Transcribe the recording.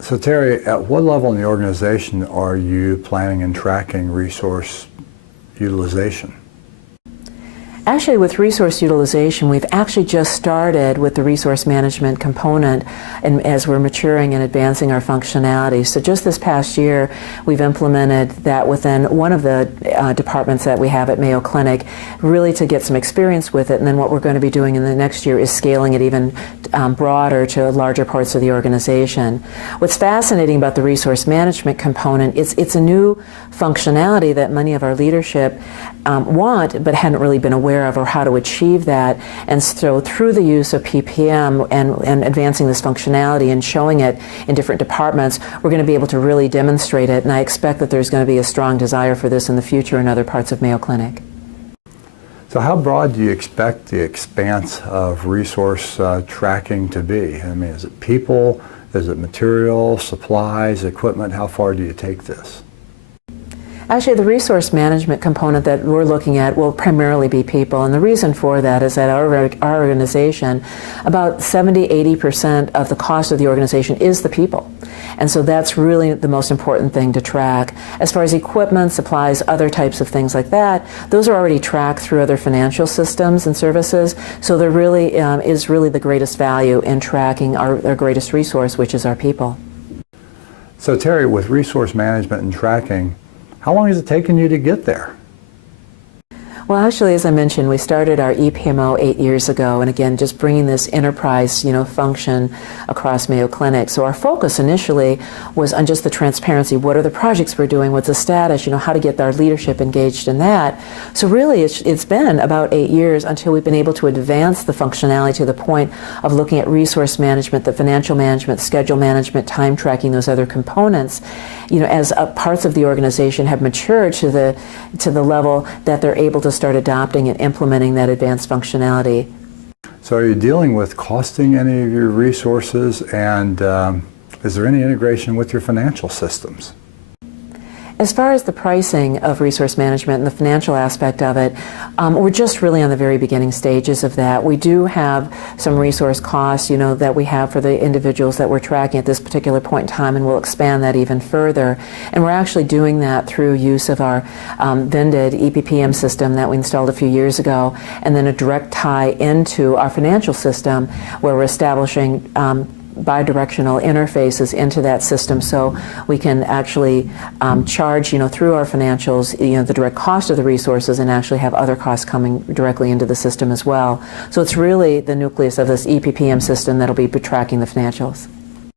So Terry, at what level in the organization are you planning and tracking resource utilization? Actually, with resource utilization, we've actually just started with the resource management component and as we're maturing and advancing our functionality. So just this past year, we've implemented that within one of the departments that we have at Mayo Clinic, really to get some experience with it. And then what we're going to be doing in the next year is scaling it even broader to larger parts of the organization. What's fascinating about the resource management component is it's a new functionality that many of our leadership want but hadn't really been aware of or how to achieve that. And so through the use of PPM and advancing this functionality and showing it in different departments, we're going to be able to really demonstrate it. And I expect that there's going to be a strong desire for this in the future in other parts of Mayo Clinic. So how broad do you expect the expanse of resource tracking to be? I mean, is it people? Is it material, supplies, equipment? How far do you take this? Actually, the resource management component that we're looking at will primarily be people, and the reason for that is that our organization, about 70–80% of the cost of the organization is the people. And so that's really the most important thing to track. As far as equipment, supplies, other types of things like that, those are already tracked through other financial systems and services, so there really is really the greatest value in tracking our greatest resource, which is our people. So Terry, with resource management and tracking, how long has it taken you to get there? Well, actually, as I mentioned, we started our ePMO 8 years ago, and again, just bringing this enterprise, function across Mayo Clinic. So our focus initially was on just the transparency. What are the projects we're doing? What's the status? How to get our leadership engaged in that. So really, it's been about 8 years until we've been able to advance the functionality to the point of looking at resource management, the financial management, schedule management, time tracking, those other components. As parts of the organization have matured to the level that they're able to start adopting and implementing that advanced functionality. So are you dealing with costing any of your resources, and is there any integration with your financial systems? As far as the pricing of resource management and the financial aspect of it, we're just really on the very beginning stages of that. We do have some resource costs, that we have for the individuals that we're tracking at this particular point in time, and we'll expand that even further. And we're actually doing that through use of our vended EPPM system that we installed a few years ago, and then a direct tie into our financial system where we're establishing bidirectional interfaces into that system, so we can actually charge, through our financials, the direct cost of the resources, and actually have other costs coming directly into the system as well. So it's really the nucleus of this EPPM system that'll be tracking the financials.